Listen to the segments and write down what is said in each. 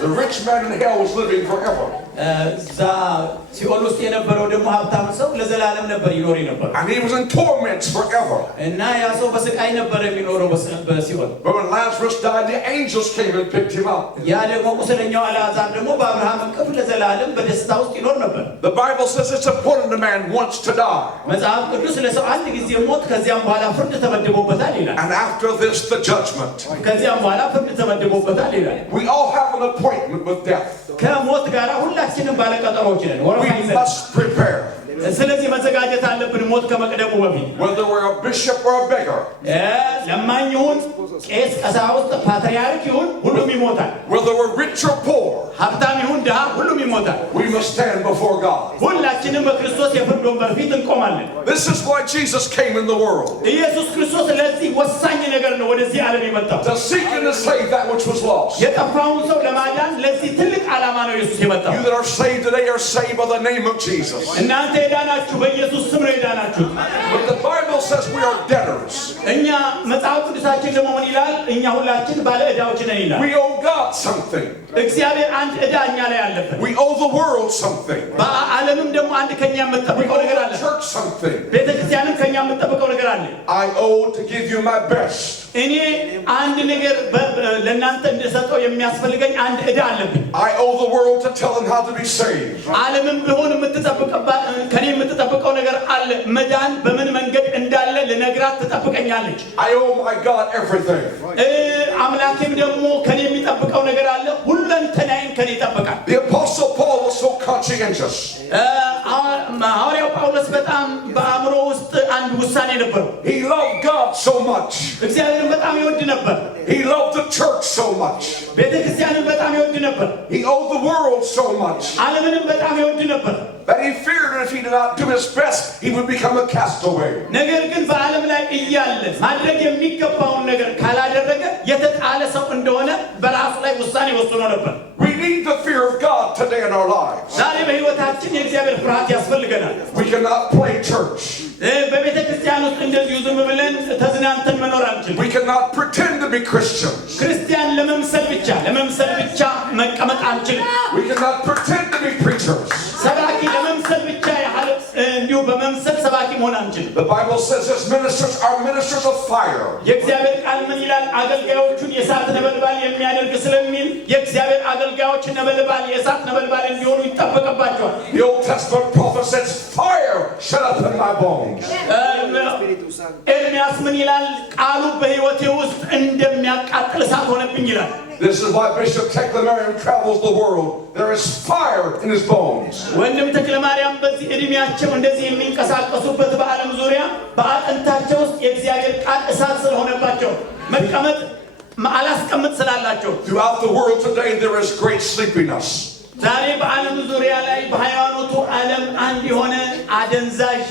The rich man in hell was living forever. ሲኦል ውስጥ የነበረው ደግሞ ሀብታም ሰው ለዘላለም ነበር ይኖር ነበር And he was in torments forever. እና ያ ሰው በስቃይ ነበር የሚኖረው በሲኦል But when Lazarus died, the angels came and picked him up. ያ ደግሞ ቁስለኛው አልዓዛር ደግሞ በአብርሃም እቅፍ ለዘላለም በደስታ ውስጥ ይኖር ነበር The Bible says it's appointed a man once to die. መጽሐፍ ቅዱስ ለሰው አንድ ጊዜ ሞት ከዚያም በኋላ ፍርድ ተመድቦበታል ይላል And after this, the judgment. ከዚያም በኋላ ፍርድ ተመድቦበታል ይላል We all have an appointment with death. ከሞት ጋር ሁላችንም ባለቀጠሮች ነን We must prepare. ስለዚህ መዘጋጀት አለብን ሞት ከመቅደሙ በፊት Whether we're a bishop or a beggar. ለማኝ ይሁን ቄስ ቀሳውስት ፓትርያርክ ይሁን ሁሉም ይሞታል Whether we're rich or poor. ሀብታም ይሁን ድሃ ሁሉም ይሞታል We must stand before God. ሁላችንም በክርስቶስ የፍርድ ወንበር ፊት እንቆማለን This is why Jesus came in the world. ኢየሱስ ክርስቶስ ለዚህ ወሳኝ ነገር ነው ወደዚህ ዓለም የመጣው To seek and to save that which was lost. የጠፋውን ሰው ለማዳን ለዚህ ትልቅ ዓላማ ነው ኢየሱስ የመጣው You that are saved today are saved by the name of Jesus. እናንተ የዳናችሁ በኢየሱስ ስም ነው የዳናችሁ But the Bible says we are debtors. እኛ መጽሐፍ ቅዱሳችን ደግሞ ምን ይላል እኛ ሁላችን ባለ ዕዳዎች ነን ይላል We owe God something. እግዚአብሔር አንድ ዕዳ እኛ ላይ አለበት We owe the world something. በዓለምም ደግሞ አንድ ከኛ We የምትጠብቀው owe ነገር the አለ church something. ቤተክርስቲያንም ከኛ የምትጠብቀው ነገር አለ I owe to give you my best. እኔ አንድ ነገር ለእናንተ እንድሰጠው የሚያስፈልገኝ አንድ ዕዳ አለብኝ I owe the world to tell them how to be saved. ዓለምም ቢሆን ከኔ የምትጠብቀው ነገር አለ መዳን በምን መንገድ እንዳለ ልነግራት ትጠብቀኛለች I owe my God everything. አምላኬም ደግሞ ከኔ የሚጠብቀው ነገር አለ ሁለንተናዬን ከኔ ይጠብቃል The Apostle Paul was so conscientious. ሐዋርያው ጳውሎስ በጣም በአእምሮ ውስጥ አንድ ውሳኔ ነበረው He loved God so much. እግዚአብሔርን በጣም ይወድ ነበር He loved the church so much. ቤተክርስቲያንን በጣም ይወድ ነበር He owed the world so much ዓለምንም በጣም ይወድ ነበር that he feared that if he did not do his best, he would become a castaway. ነገር ግን በዓለም ላይ እያለ ማድረግ የሚገባውን ነገር ካላደረገ የተጣለ ሰው እንደሆነ በራሱ ላይ ውሳኔ ወስኖ ነበር We need the fear of God today in our lives. ዛሬ በሕይወታችን የእግዚአብሔር ፍርሃት ያስፈልገናል We cannot play church. በቤተ ክርስቲያን ውስጥ እንደዚሁ ዝም ብለን ተዝናንተን መኖር አንችልም We cannot pretend to be Christians. ክርስቲያን ለመምሰል ብቻ መቀመጥ አንችልም We cannot pretend to be preachers. ሰባኪ ለመምሰል ብቻ ያህል እንዲሁ በመምሰል ሰባኪ መሆን አንችልም The Bible says his ministers are ministers of fire. የእግዚአብሔር ቃል ምን ይላል አገልጋዮቹን የእሳት ነበልባል የሚያደርግ ስለሚል የእግዚአብሔር አገልጋዮች ነበልባል የእሳት ነበልባል እንዲሆኑ ይጠበቅባቸዋል The Old Testament prophet says fire shut up in my bones. ኤርምያስ ምን ይላል ቃሉ በሕይወቴ ውስጥ እንደሚያቃጥል እሳት ሆነብኝ ይላል This is why Bishop Teklemariam travels the world. There is fire in his bones. ወንድም ተክለማርያም በዚህ እድሜያቸው እንደዚህ የሚንቀሳቀሱበት በዓለም ዙሪያ በአጥንታቸው ውስጥ የእግዚአብሔር ቃል እሳት ስለሆነባቸው መቀመጥ አላስቀምጥ ስላላቸው Throughout the world today there is great sleepiness. ዛሬ በዓለም ዙሪያ ላይ በሃይማኖቱ ዓለም አንድ የሆነ አደንዛዥ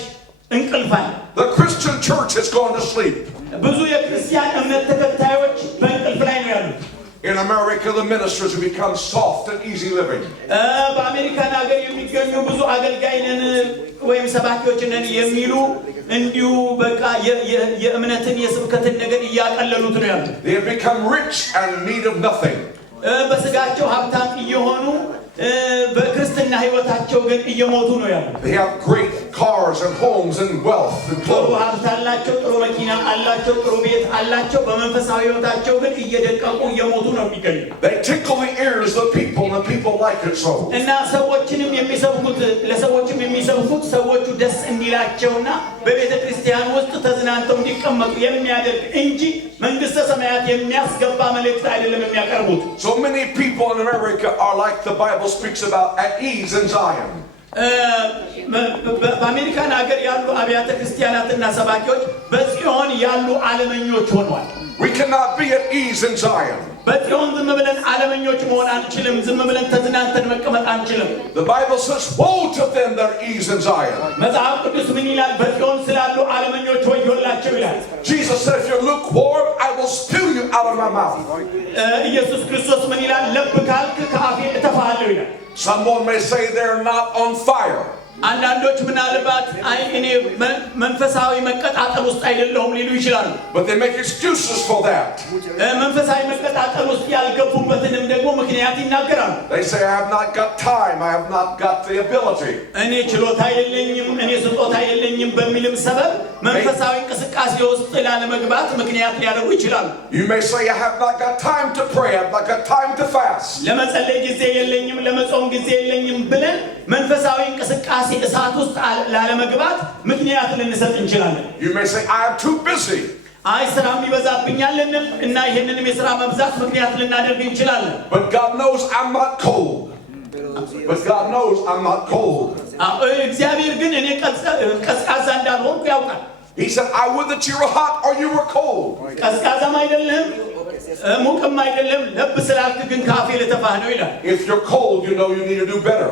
እንቅልፍ አለ The Christian church has gone to sleep. ብዙ የክርስቲያን እምነት ተከታዮች በእንቅልፍ ላይ ነው ያሉት In America, the ministers have become soft and easy living. በአሜሪካን ሀገር የሚገኙ ብዙ አገልጋይ ነን ወይም ሰባኪዎች ነን የሚሉ እንዲሁ በቃ የእምነትን የስብከትን ነገር እያቀለሉት ነው ያሉት They have become rich and in need of nothing. በስጋቸው ሀብታም እየሆኑ በክርስትና ህይወታቸው ግን እየሞቱ ነው ያሉት They have great cars and homes and wealth and ጥሩ clothes. ሀብት አላቸው ጥሩ መኪና አላቸው ጥሩ ቤት አላቸው በመንፈሳዊ ህይወታቸው ግን እየደቀቁ እየሞቱ ነው የሚገኙት They tickle the ears of people and the people like it so. እና ሰዎችንም የሚሰብኩት ለሰዎችም የሚሰብኩት ሰዎቹ ደስ እንዲላቸውና በቤተ ክርስቲያን ውስጥ ተዝናንተው እንዲቀመጡ የሚያደርግ እንጂ መንግስተ ሰማያት የሚያስገባ መልእክት አይደለም የሚያቀርቡት So many people in America are like the Bible speaks about at ease in Zion. በአሜሪካን ሀገር ያሉ አብያተ ክርስቲያናትና ሰባኪዎች በጽዮን ያሉ ዓለመኞች ሆነዋል We cannot be at ease in Zion. በጽዮን ዝም ብለን ዓለመኞች መሆን አንችልም ዝም ብለን ተዝናንተን መቀመጥ አንችልም The Bible says woe to them that are ease in Zion. መጽሐፍ ቅዱስ ምን ይላል በጽዮን ስላሉ ዓለመኞች ወዮላቸው ይላል Jesus said if you're lukewarm I will spew you out of my mouth. ኢየሱስ ክርስቶስ ምን ይላል ለብ ካልክ ከአፌ እተፋለሁ ይላል Someone may say they're not on fire. አንዳንዶች ምናልባት አይ እኔ መንፈሳዊ መቀጣጠል ውስጥ አይደለሁም ሊሉ ይችላሉ። But they make excuses for that. መንፈሳዊ መቀጣጠል ውስጥ ያልገቡበትንም ደግሞ ምክንያት ይናገራሉ። They say I have not got time, I have not got the ability. እኔ ችሎታ የለኝም፣ እኔ ስጦታ የለኝም በሚልም ሰበብ መንፈሳዊ እንቅስቃሴ ውስጥ ላለመግባት ምክንያት ሊያደርጉ ይችላሉ። You may say I have not got time to pray, I have not got time to fast. ለመጸለይ ጊዜ የለኝም፣ ለመጾም ጊዜ የለኝም ብለን መንፈሳዊ እንቅስቃሴ እሳት ውስጥ ላለመግባት ምክንያት ልንሰጥ እንችላለን። You may say I am too busy. አይ ስራም ይበዛብኛል እና ይሄንንም የሥራ መብዛት ምክንያት ልናደርግ እንችላለን። But God knows I'm not cold. But God knows I'm not cold. እግዚአብሔር ግን እኔ ቀዝቃዛ እንዳልሆንኩ ያውቃል። He said I would that you were hot or you were cold. ቀዝቃዛም አይደለም ሙቅም አይደለም ለብ ስላልክ ግን ካፌ ልተፋህ ነው ይላል። If you're cold, you know you need to do better.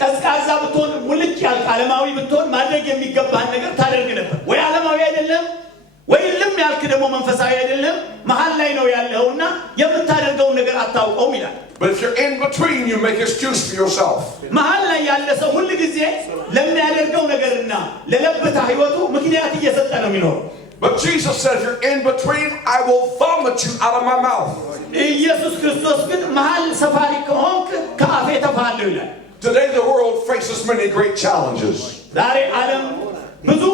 ቀዝቃዛ ብትሆን ሙልጭ ያልክ ዓለማዊ ብትሆን ማድረግ የሚገባህን ነገር ታደርግ ነበር። ወይ ዓለማዊ አይደለም ወይ ልም ያልክ ደግሞ መንፈሳዊ አይደለም መሃል ላይ ነው ያለውና የምታደርገውን ነገር አታውቀውም ይላል። But if you're in between, you make excuse for yourself. መሃል ላይ ያለ ሰው ሁሉ ጊዜ ለሚያደርገው ነገርና ለለብታ ህይወቱ ምክንያት እየሰጠ ነው የሚኖረው። But Jesus said, if you're in between, I will vomit you out of my mouth. ኢየሱስ ክርስቶስ ግን መሃል ሰፋሪ ከሆንክ ከአፌ ተፋለሁ ይላል። Today the world faces many great challenges. ዛሬ ዓለም ብዙ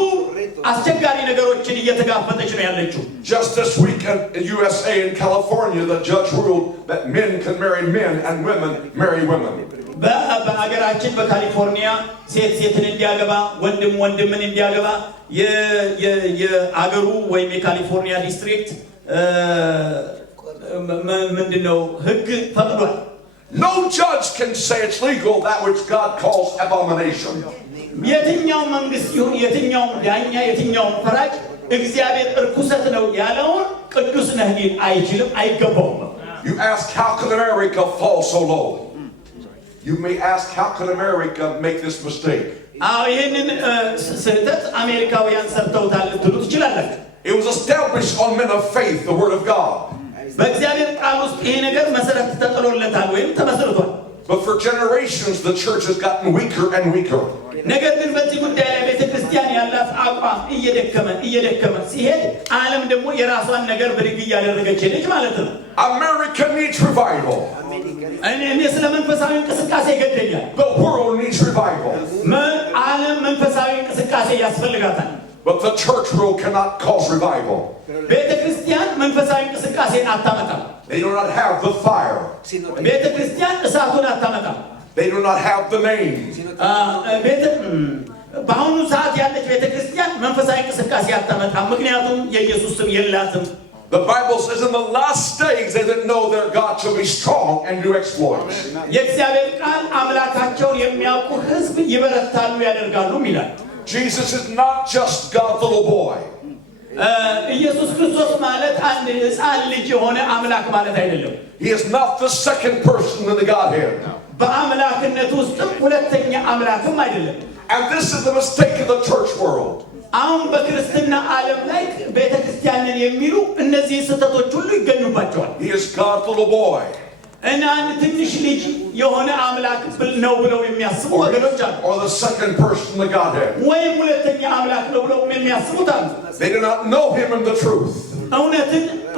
አስቸጋሪ ነገሮችን እየተጋፈጠች ነው ያለችው። Just this week in USA in California, the judge ruled that men can marry men and women marry women. በአገራችን በካሊፎርኒያ ሴት ሴትን እንዲያገባ ወንድም ወንድምን እንዲያገባ የአገሩ ወይም የካሊፎርኒያ ዲስትሪክት ምንድነው ህግ ፈቅዷል። No judge can say it's legal that which God calls abomination. የትኛው መንግስት ይሁን የትኛው ዳኛ የትኛው ፈራጅ እግዚአብሔር እርኩሰት ነው ያለውን ቅዱስ ነህ ሊል አይችልም አይገባውም። You ask how could America fall so low? You may ask how could America make this mistake? ይሄንን ስህተት አሜሪካውያን ሰርተውታል ልትሉ ትችላላችሁ። It was established on men of faith, the word of God. በእግዚአብሔር ቃል ውስጥ ይሄ ነገር መሰረት ተጥሎለታል ወይም ተመስርቷል። But for generations the church has gotten weaker and weaker. ነገር ግን በዚህ ጉዳይ ላይ ቤተክርስቲያን ያላት አቋም እየደከመ ሲሄድ ዓለም ደግሞ የራሷን ነገር ብድግ እያደረገች ሄደች ማለት ነው። America needs revival. እኔ ስለ መንፈሳዊ እንቅስቃሴ ይገደኛል። The world needs revival. ዓለም መንፈሳዊ እንቅስቃሴ ያስፈልጋታል። But the church rule cannot cause revival. ቤተክርስቲያን መንፈሳዊ እንቅስቃሴን አታመጣም። They do not have the fire. ቤተክርስቲያን እሳቱን አታመጣም። They do not have the name. በአሁኑ ሰዓት ያለች ቤተክርስቲያን መንፈሳዊ እንቅስቃሴ አታመጣም፣ ምክንያቱም የኢየሱስ ስም የላትም። The Bible says in the last days they that know their God shall be strong and do exploits. የእግዚአብሔር ቃል አምላካቸውን የሚያውቁ ሕዝብ ይበረታሉ ያደርጋሉ ይላል። Jesus is not just God's little boy. ኢየሱስ ክርስቶስ ማለት አንድ ሕፃን ልጅ የሆነ አምላክ ማለት አይደለም። He is not the second person in the Godhead. በአምላክነት ውስጥም ሁለተኛ አምላክም አይደለም። And this is the mistake of the church world. አሁን በክርስትና ዓለም ላይ ቤተክርስቲያንን የሚሉ እነዚህ ስህተቶች ሁሉ ይገኙባቸዋል። He is God's little boy. እና አንድ ትንሽ ልጅ የሆነ አምላክ ነው ብለው የሚያስቡ ወገኖች አሉ። Or the second person in the Godhead. ወይም ሁለተኛ አምላክ ነው ብለው የሚያስቡት አሉ። They do not know him in the truth.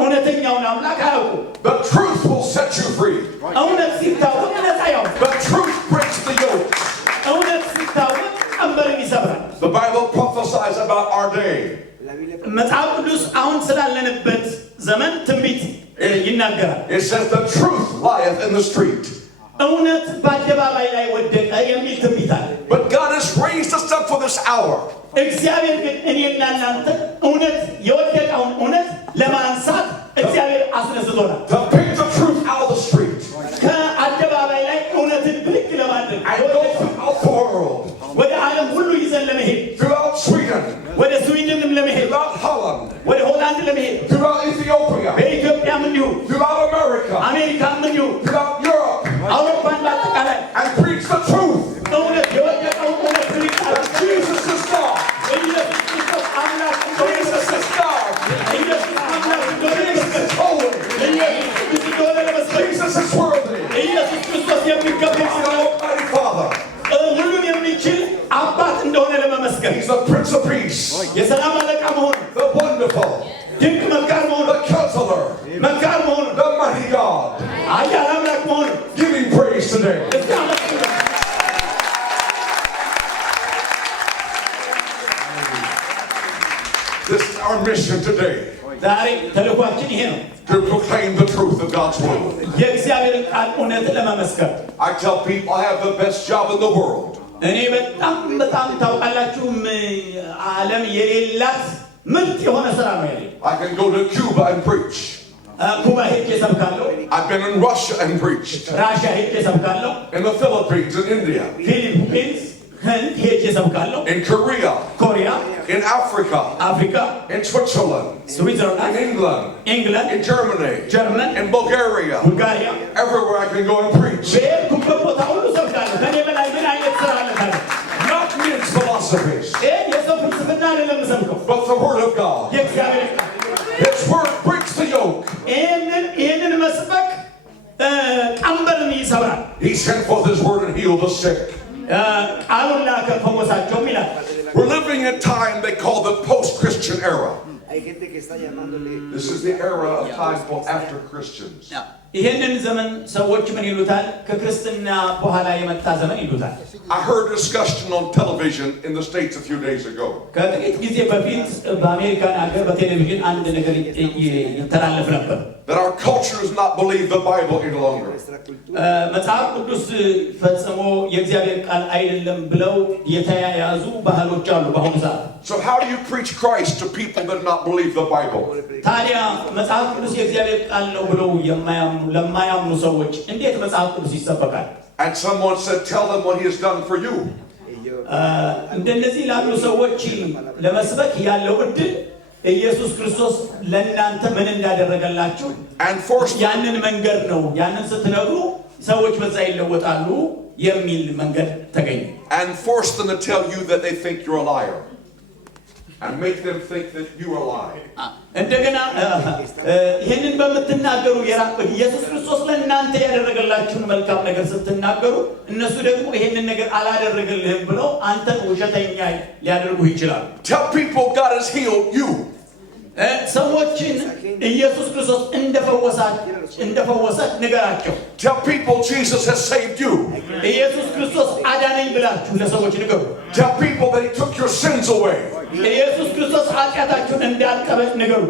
እውነተኛውን አምላክ አያውቁ። The truth will set you free. እውነት ሲታወቅ ነፃ ያወጣል። The truth breaks the yoke. እውነት ሲታወቅ ቀንበርን ይሰብራል። The Bible prophesies about our day. መጽሐፍ ቅዱስ አሁን ስላለንበት ዘመን ትንቢት ይናገራል። It says the truth lieth in the street. እውነት በአደባባይ ላይ ወደቀ የሚል ትንቢት አለ። But God has raised us up for this hour. እግዚአብሔር ግን እኔና እናንተ እውነት የወደቀውን እውነት ለማንሳት እግዚአብሔር አስነስቶናል። To pick the truth out of the street. ከአደባባይ ላይ እውነትን ብድግ ለማድረግ And go throughout the world. ወደ ዓለም ሁሉ ይዘን ለመሄድ Throughout Sweden. ወደ ስዊድንም ለመሄድ Throughout Holland. ወደ ሆላንድ ለመሄድ Throughout Ethiopia. በኢትዮጵያም እንዲሁ Throughout America. አሜሪካም እንዲሁ Throughout Europe. አውሮፓን በአጠቃላይ And preach the truth. እውነት የወደቀውን እውነት ብድግ That Jesus is God. ኢየሱስ ክርስቶስ አምላክ Jesus is God. ኢየሱስ አምላክ እንደሆነ Jesus is holy. ኢየሱስ ክርስቶስ እንደሆነ ለመስበክ Jesus is worthy. ኢየሱስ ክርስቶስ የሚገባው He's the Almighty Father. ሁሉን Give him praise today. This is our mission today. ዛሬ ተልኳችን ይሄ ነው። To proclaim the truth of God's word. የእግዚአብሔርን ቃል እውነት ለመመስከር I tell people I have the best job in the world. እኔ በጣም ታውቃላችሁ ዓለም የሌላት ምርጥ የሆነ ስራ ነው ያለኝ። I can go to Cuba and preach. ኩባ ሄጄ ሰብካለሁ። I've been in Russia and preached. ራሽያ ሄጄ ሰብካለሁ። In the Philippines and India. ፊሊፒንስ ህንድ ሄጄ ሰብካለሁ። In Korea. ኮሪያ፣ In Africa. አፍሪካ፣ In Switzerland. ስዊዘርላንድ፣ In England. ኢንግላንድ፣ In Germany. ጀርመን፣ In Bulgaria. ቡልጋሪያ፣ Everywhere I can go and preach. በሄድኩበት ቦታ ሁሉ ሰብካለሁ። ከኔ በላይ ምን አይነት ስራ አለ ታዲያ? Not men's philosophies, የሰው ፍልስፍና አይደለም የምሰብከው፣ but the word of God. የእግዚአብሔር ቃል። His word breaks the yoke. ይህንን መስበክ ቀንበርን ይሰብራል። He sent forth his word and healed the sick. ቃሉን ላከ ፈወሳቸውም ይላል። We're living in a time they call the post-Christian era. This is the era of time called after Christians. ይህንን ዘመን ሰዎች ምን ይሉታል? ከክርስትና በኋላ የመጣ ዘመን ይሉታል። I heard a discussion on television in the States a few days ago. ከጥቂት ጊዜ በፊት በአሜሪካን ሀገር በቴሌቪዥን አንድ ነገር ይተላለፍ ነበር። That our culture does not believe the Bible any longer. መጽሐፍ ቅዱስ ፈጽሞ የእግዚአብሔር ቃል አይደለም ብለው የተያያዙ ባህሎች አሉ በአሁኑ ሰዓት። So how do you preach Christ to people that do not believe the Bible? ታዲያ መጽሐፍ ቅዱስ የእግዚአብሔር ቃል ነው ብለው ለማያምኑ ሰዎች እንዴት መጽሐፍ ቅዱስ ይሰበካል? And someone said, tell them what he has done for you. እንደነዚህ ላሉ ሰዎች ለመስበክ ያለው እድል ኢየሱስ ክርስቶስ ለእናንተ ምን እንዳደረገላችሁ ያንን መንገድ ነው። ያንን ስትነግሩ ሰዎች በዛ ይለወጣሉ የሚል መንገድ ተገኘ። And force them to tell you that they think you're a liar. And make them think that you are lying. እንደገና ይሄንን በመትናገሩ ኢየሱስ ክርስቶስ ለእናንተ ያደረገላችሁን መልካም ነገር ስትናገሩ እነሱ ደግሞ ይሄንን ነገር አላደረገልህም ብለው አንተን ውሸተኛ ሊያደርጉ ይችላሉ። Tell people God has healed you. ሰዎችን ኢየሱስ ክርስቶስ እንደፈወሰ ንገራቸው። Tell people Jesus has saved you. ኢየሱስ ክርስቶስ አዳነኝ ብላችሁ ለሰዎች ንገሩ። Tell people that he took your sins away. ኢየሱስ ክርስቶስ ኃጢአታችሁን እንዳጠበ ንገሩ።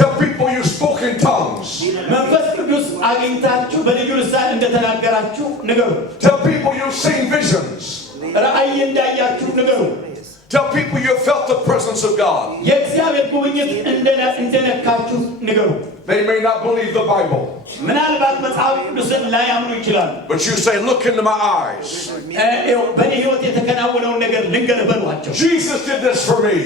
Tell people you spoke in tongues. መንፈስ ቅዱስ አግኝታችሁ በልዩ ልሳን እንደተናገራችሁ ንገሩ። Tell people you've seen visions. ራእይ እንዳያችሁ ንገሩ። Tell people you have felt the presence of God. የእግዚአብሔር ጉብኝት እንደነካችሁ ንገሩ። They may not believe the Bible. ምናልባት መጽሐፍ ቅዱስን ላያምኑ ይችላሉ። But you say, look into my eyes. በእኔ ሕይወት የተከናወነውን ነገር ልንገርህ በሏቸው። Jesus did this for me.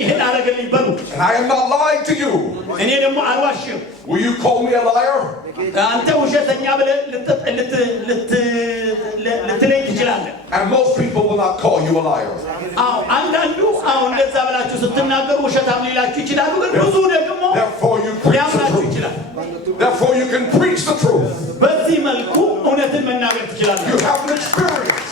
ይህን አደረገልኝ በሉ። And I am not lying to you. እኔ ደግሞ አልዋሽም። Will you call me a liar? አንተ ውሸተኛ ብለህ ልትለኝ ትችላለህ። And most people will not call you a liar. አንዳንዱ እንደዛ ብላችሁ ስትናገሩ ውሸታም ሊላችሁ ይችላሉ። ግን ብዙ ደግሞ Therefore you preach the ሊያምናችሁ truth. ይችላል። Therefore you can preach the truth. በዚህ መልኩ እውነትን መናገር ትችላላችሁ። You have an experience.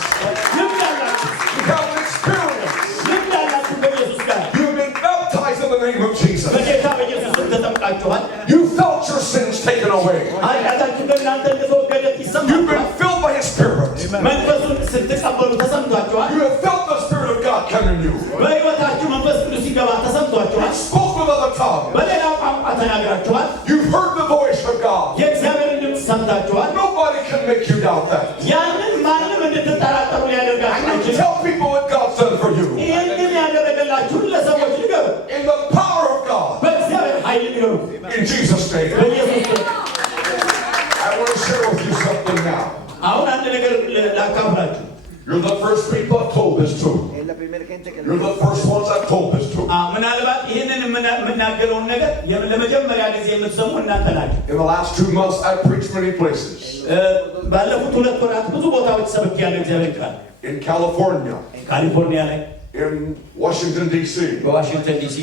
ልምድ አላችሁ። You have an experience. ልምድ አላችሁ ከኢየሱስ ጋር። You've been baptized in the name of Jesus. በጌታ በኢየሱስ ስም ተጠምቃችኋል። You felt your sins taken away. ኃጢአታችሁ ከእናንተ እንደተወገደ You've ይሰማችኋል። been filled by His Spirit. መንፈሱን ስትቀበሉ ተሰምቷችኋል። You have felt the Spirit of God come in you. በሕይወታችሁ መንፈስ ቅዱስ ሲገባ ተሰምቷችኋል። You spoke with other tongues. በሌላ ቋንቋ ተናግራችኋል። You've heard the voice of God. የእግዚአብሔርን ድምፅ ሰምታችኋል። Nobody can make you doubt that. ያንን ማንም እንድትጠራጠሩ ሊያደርጋችሁ And አይችልም። tell people what God's done for you. ይህንን ያደረገላችሁን ለሰዎች ንገሩ። In the power of God. በእግዚአብሔር ኃይል ንገሩ። In Jesus' name. በኢየሱስ ስም I want to share with you something now. አሁን አንድ ነገር ላካፍላችሁ። You're the first people I've told this to. You're the first ones I've told this to. ምናልባት ይህንን የምናገረውን ነገር ለመጀመሪያ ጊዜ የምትሰሙ እናንተ ናችሁ። In the last 2 months, I've preached many places. ባለፉት 2 ወራት ብዙ ቦታዎች ሰብኬያለሁ እግዚአብሔር ቃል። In California. ካሊፎርኒያ ላይ፣ In Washington, D.C. በዋሽንግተን ዲሲ፣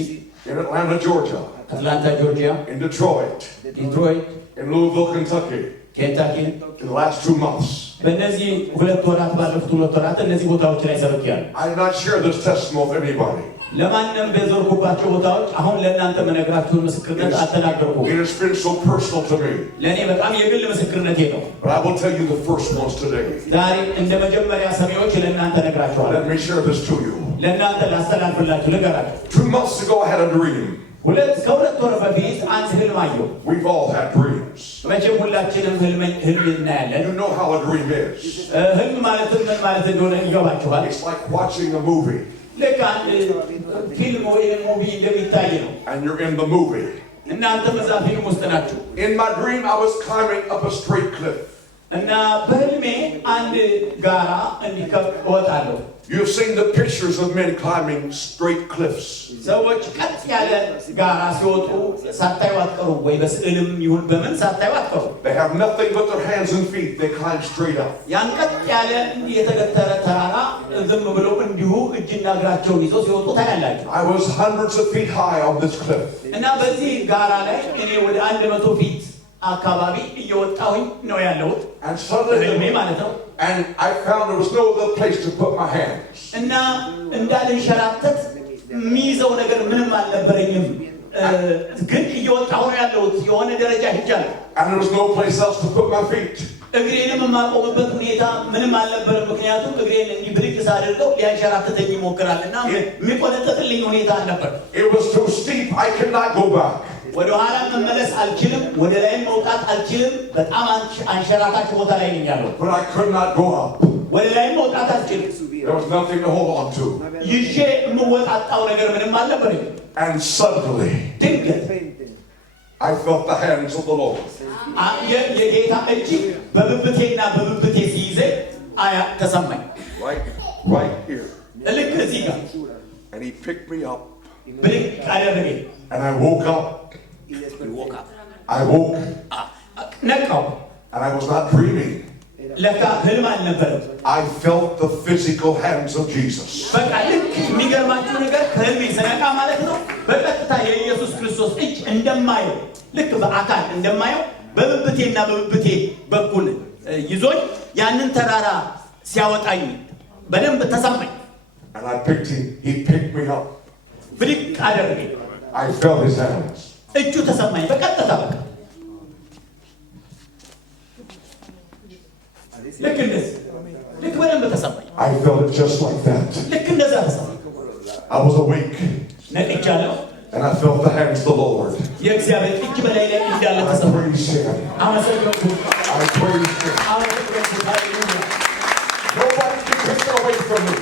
In Atlanta, Georgia. አትላንታ ጆርጂያ፣ In Detroit. ዲትሮይት፣ In Louisville, Kentucky. ኬንታኪ። In the last 2 months. በእነዚህ 2 ወራት ባለፉት 2 ወራት እነዚህ ቦታዎች ላይ ሰብኬያለሁ። I did not share this testimony with anybody. ለማንም በዞርኩባቸው ቦታዎች አሁን ለእናንተ መነግራችሁን ምስክርነት አልተናገርኩም። It has been so personal to me. ለእኔ በጣም የግል ምስክርነቴ ነው። But I will tell you the first ones today. ዛሬ እንደ መጀመሪያ ሰሚዎች ለእናንተ ነግራችኋለሁ። Let me share this to you. ለእናንተ ላስተላልፍላችሁ ልንገራችሁ። 2 months ago I had a dream. ከሁለት ወር በፊት አንድ ህልም አየሁ። We've all had dreams. መቼም ሁላችንም ህልም እናያለን። You know how a dream is. ህልም ማለት ምን ማለት እንደሆነ ይገባችኋል። It's like watching a movie. ልክ አንድ ፊልም ወይም ሙቪ እንደሚታይ ነው። And you're in the movie. እናንተም እዛ ፊልም ውስጥ ናችሁ። In my dream I was climbing up a straight cliff. እና በህልሜ አንድ ጋራ እንዲከብ እወጣለሁ። You have seen the pictures of men climbing straight cliffs. ሰዎች ቀጥ ያለ ጋራ ሲወጡ ሳታዩ አትቀሩም፣ ወይ በስዕልም ይሁን በምን ሳታዩ አትቀሩም። They have nothing but their hands and feet. They climb straight up. ያን ቀጥ ያለ የተገተረ ተራራ ዝም ብለው እንዲሁ እጅና እግራቸውን ይዘው ሲወጡ ታያላችሁ። I was hundreds of feet high on this cliff. እና በዚህ ጋራ ላይ እኔ ወደ 100 ፊት አካባቢ እየወጣሁኝ ነው ያለሁት። And suddenly, ህልሜ ማለት ነው። and I found there was no other place to put my hands. እና እንዳልንሸራተት የሚይዘው ነገር ምንም አልነበረኝም። ግን እየወጣሁ ነው ያለሁት። የሆነ ደረጃ ሄጃለሁ። And there was no place else to put my feet. እግሬንም የማቆምበት ሁኔታ ምንም አልነበረም። ምክንያቱም እግሬን እንዲህ ብድግ ሳደርገው ሊያንሸራተተኝ ይሞክራልና የሚቆነጠጥልኝ ሁኔታ አልነበር። It was too steep. I could not go back. ወደ ኋላ መመለስ አልችልም፣ ወደ ላይ መውጣት አልችልም። በጣም አንሸራታች ቦታ ላይ ነኝ ያለው። But I could not go up. ወደ ላይ መውጣት አልችልም። There was nothing to hold on to. ይዤ የምወጣጣው ነገር ምንም አልነበረኝም። And suddenly, ድንገት I felt the hands of the Lord. የጌታ እጅ በብብቴና በብብቴ ሲይዘኝ ተሰማኝ። Right here. ልክ እዚህ ጋር And he picked me up. ብድግ አደረገኝ። And I woke up. I woke. ነቃው። And I was not dreaming. ለካ ህልም አልነበረም። I felt the physical hands of Jesus. በቃ ልክ የሚገርማችሁ ነገር ከህልሜ ስነቃ ማለት ነው በቀጥታ የኢየሱስ ክርስቶስ እጅ እንደማየው ልክ በአካል እንደማየው በብብቴና በብብቴ በኩል ይዞኝ ያንን ተራራ ሲያወጣኝ በደንብ ተሰማኝ። And I picked him. He picked me up. ብድግ አደረገኝ። I felt his hands. እጁ ተሰማኝ በቀጥታ በቃ ልክ እንደዚህ ልክ በደንብ ተሰማኝ። I felt it just like that. ልክ እንደዛ ተሰማኝ። I was awake. ነቅቻለሁ። And I felt the hands of the Lord. የእግዚአብሔር እጅ በላይ ላይ እንዳለ I ተሰማኝ። praised him. አመሰግናለሁ። I praised him. አመሰግናለሁ። Nobody can take it away from me.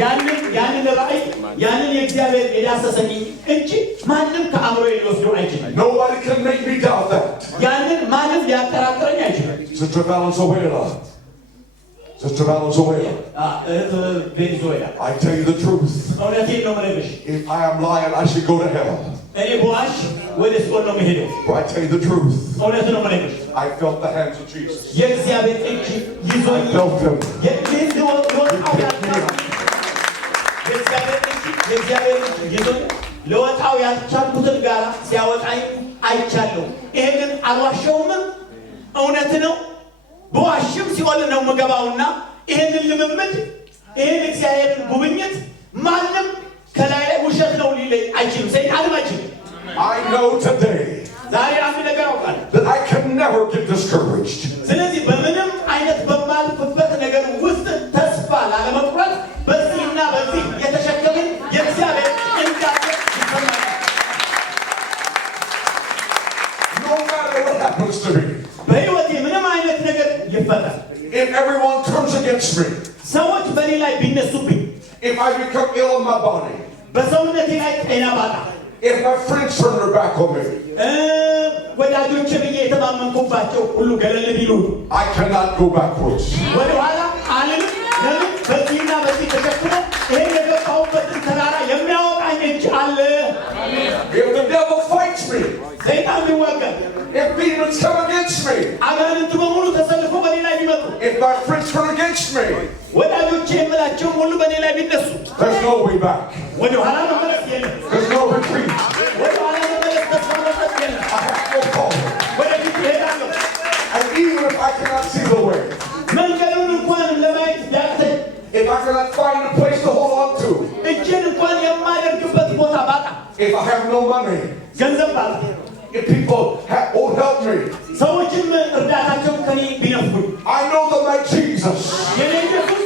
ያንን ራእይ ያንን የእግዚአብሔር የዳሰሰኝ እጅ ማንም ከአእምሮ ሊወስደው አይችልም። Nobody can make me doubt that. ያንን ማንም ሊያጠራጥረኝ አይችልም። Sister Valenzuela. Sister Valenzuela. እህት ቬኔዙዌላ I tell you the truth. እውነቴን ነው የምነግርሽ። If I am lying, I should go to hell. እኔ በዋሽ ወደ ሲኦል ነው የምሄደው። But I tell you the truth. እውነት ነው የምነግርሽ። I felt the hands of Jesus. የእግዚአብሔር እጅ ይዞኝ I felt him. የእግዚአብሔር እጅ ይዞኝ ለወጣው ያልቻልኩትን ጋራ ሲያወጣኝ አይቻለሁ። ይሄንን አልዋሸውምም፣ እውነት ነው። በዋሽም ሲኦል ነው የምገባውና ይሄንን ልምምድ ይሄን እግዚአብሔርን ጉብኝት ማንም ከላይ ላይ ውሸት ነው ሊለኝ አይችልም። ሰይጣንም አይችልም። I know today ዛሬ አንድ ነገር አውቃለሁ that I can never get discouraged. ስለዚህ በምንም አይነት በማልፍበት ነገር ውስጥ ተስፋ ላለመቁረጥ በዚህና በዚህ የተሸከመኝ የእግዚአብሔር እንዳለ ይሰማል። No matter what happens to me. በሕይወቴ ምንም አይነት ነገር ይፈጠር፣ If everyone turns against me. ሰዎች በእኔ ላይ ቢነሱብኝ፣ If I become ill in my body. በሰውነቴ ላይ ጤና ባጣ፣ If my friends turn their back on me. ወዳጆች ብዬ የተማመንኩባቸው ሁሉ ገለል ቢሉ I cannot go backwards. ወደ ኋላ አልልም። ለምን? በዚህና በዚህ ተሸክሞ ይሄን የገባሁበትን ተራራ የሚያወጣኝ እጅ አለ። If the devil fights me. ሰይጣን ቢዋጋኝ፣ If demons come against me. አጋንንት በሙሉ ተሰልፎ በኔ ላይ ቢመጡ፣ If my friends turn against me. ወዳጆቼ የምላቸውም ሁሉ በኔ ላይ ቢነሱ There's no way back. ወደ ኋላ መመለስ የለም። There's no retreat. ወደ ኋላ መመለስ ተስፋ መስጠት የለም። I have no forward. ወደፊት እሄዳለሁ። And even if I cannot see the way. መንገዱን እንኳን ለማየት ቢያቅተኝ፣ If I cannot find a place to hold on to. እጄን እንኳን የማደርግ no money, ገንዘብ ባለ if people won't help me, ሰዎችም እርዳታቸውን ከኔ ቢነፍጉኝ I know that my Jesus, የኔ ኢየሱስ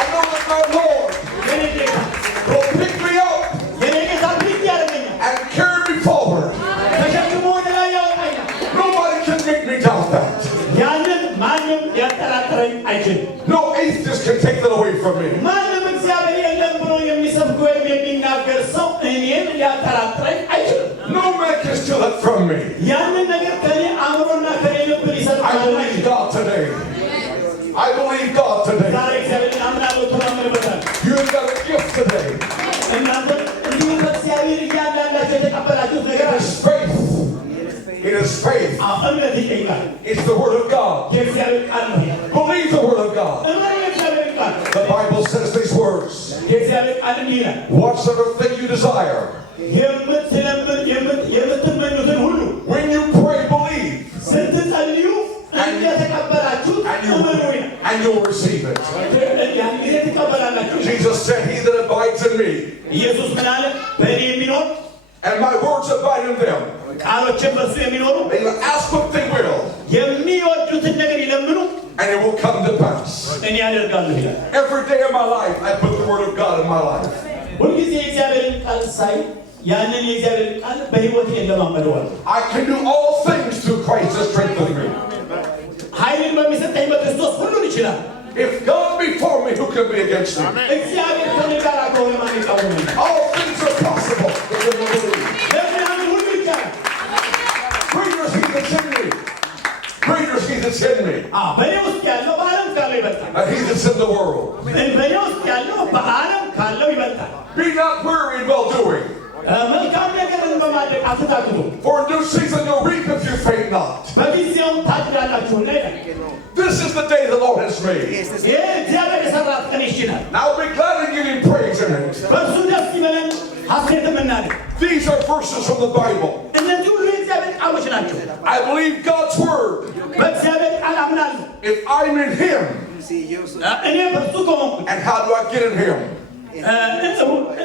I know that my Lord የኔ ጌታ will pick me up የኔ ጌታ ፕሊዝ ያደርገኛል and carry me forward. ተሸክሞ ወደ ላይ ያወጣኛል Nobody can make me doubt that. ያንን ማንም ሊያጠራጥረኝ አይችልም No atheist can take that away from me. ማንም እግዚአብሔር የለም ብሎ የሚሰብክ ወይም የሚናገር ሰው እኔን ሊያጠራጥረኝ አይችልም No man can steal that from me. ያንን ነገር ከኔ አእምሮና ከኔ ልብ ሊሰርቅ I believe God today. I believe God today. ዛሬ እግዚአብሔር አምናለሁ ተማምነበታል You've got a gift today. እናንተ እንዲሁ ከእግዚአብሔር እያንዳንዳቸው የተቀበላችሁት ነገር It is faith. It is faith. እምነት ይጠይቃል It's the word of God. የእግዚአብሔር ቃል ነው Believe the word of God. እመኑ የእግዚአብሔር ቃል The Bible says these words. የእግዚአብሔር ቃል እንዲህ ይላል Whatsoever thing you desire, የምትመኙትን ሁሉ when you pray, believe, ስትጸልዩ እንደተቀበላችሁት እመኑ ይላል and you'll receive it. ያን ጊዜ ትቀበላላችሁ Jesus said, he that abides in me, ኢየሱስ ምን አለ በእኔ የሚኖር and my words abide in them, ቃሎችን በእሱ የሚኖሩ they will ask what they will, የሚወዱትን ነገር ይለምኑ and it will come to pass. እኔ ያደርጋለሁ ይላል Every day of my life, I put the word of God in my life. ሁልጊዜ የእግዚአብሔርን ቃል ሳይ ያንን የእግዚአብሔርን ቃል በሕይወቴ እንደማመደዋለሁ I can do all things through Christ that strengthens me. ኃይልን በሚሰጠኝ በክርስቶስ ሁሉን ይችላል If God be for me, who can be against me? እግዚአብሔር ከእኔ ጋር ከሆነ ማን ይቃወመኛል All things are possible. ለሚያምን ሁሉ ይቻላል Greater is he that's in me. Greater is he that's in me. በእኔ ውስጥ ያለው በዓለም ካለው ይበልጣል And he that's in the world. በእኔ ውስጥ ያለው በዓለም ካለው ይበልጣል Be not weary in well doing. መልካም ነገርን በማድረግ አትታክቱ For in due season you'll reap if you faint not. በጊዜውም ታጭዳላችሁና ይላል This is the day the Lord has made. ይህ እግዚአብሔር የሠራት ቀን ይህች ናት Now be glad and give him praise in it. በእርሱ ደስ ይበለን ሐሴትም እናድርግ These are verses from the Bible. እነዚህ ሁሉ የእግዚአብሔር ቃሎች ናቸው I believe God's word. በእግዚአብሔር ቃል አምናለሁ If I'm in him, እኔ በእርሱ ከሆንኩ and how do I get in him?